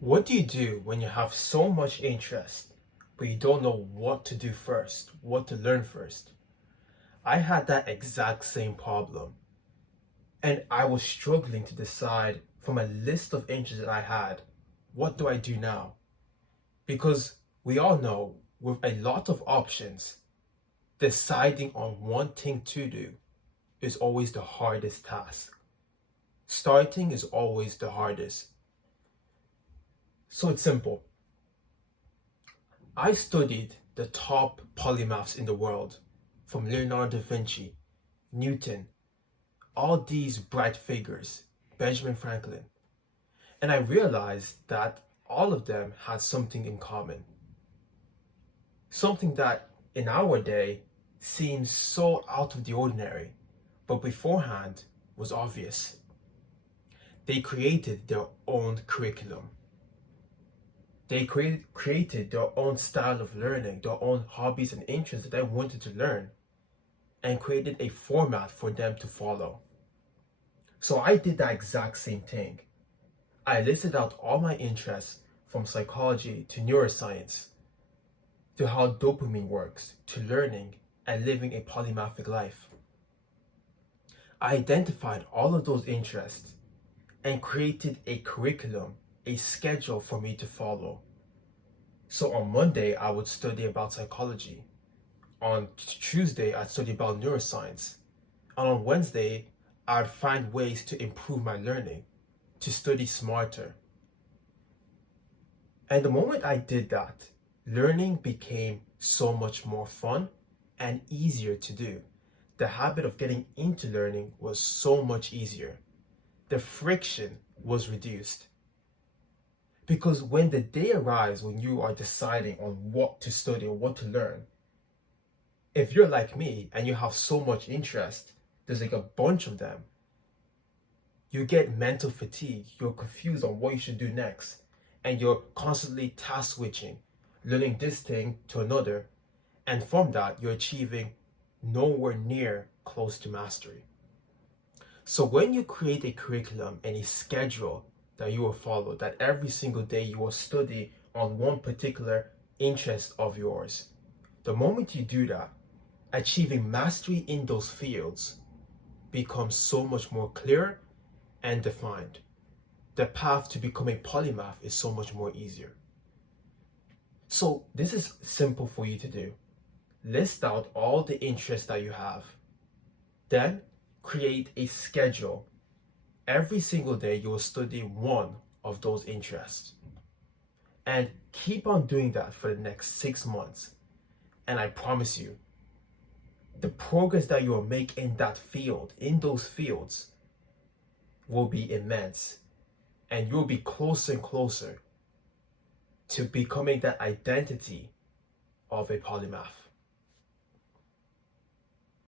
What do you do when you have so much interest, but you don't know what to do first, what to learn first? I had that exact same problem, and I was struggling to decide from a list of interests that I had, what do I do now? Because we all know with a lot of options, deciding on one thing to do is always the hardest task. Starting is always the hardest. So it's simple. I studied the top polymaths in the world, from Leonardo da Vinci, Newton, all these bright figures, Benjamin Franklin, and I realized that all of them had something in common. Something that in our day seems so out of the ordinary, but beforehand was obvious. They created their own curriculum. They created their own style of learning, their own hobbies and interests that they wanted to learn, and created a format for them to follow. So I did that exact same thing. I listed out all my interests from psychology to neuroscience, to how dopamine works, to learning and living a polymathic life. I identified all of those interests and created a curriculum, a schedule for me to follow. So on Monday, I would study about psychology. On Tuesday, I'd study about neuroscience. And on Wednesday, I'd find ways to improve my learning, to study smarter. And the moment I did that, learning became so much more fun and easier to do. The habit of getting into learning was so much easier. The friction was reduced. Because when the day arrives when you are deciding on what to study or what to learn, if you're like me and you have so much interest, there's like a bunch of them, you get mental fatigue, you're confused on what you should do next, and you're constantly task switching, learning this thing to another, and from that, you're achieving nowhere near close to mastery. So when you create a curriculum and a schedule that you will follow, that every single day you will study on one particular interest of yours, the moment you do that, achieving mastery in those fields becomes so much more clear and defined. The path to become a polymath is so much more easier. So this is simple for you to do. List out all the interests that you have. Then create a schedule. Every single day you will study one of those interests. And keep on doing that for the next 6 months. And I promise you, the progress that you will make in that field, in those fields, will be immense. And you'll be closer and closer to becoming that identity of a polymath.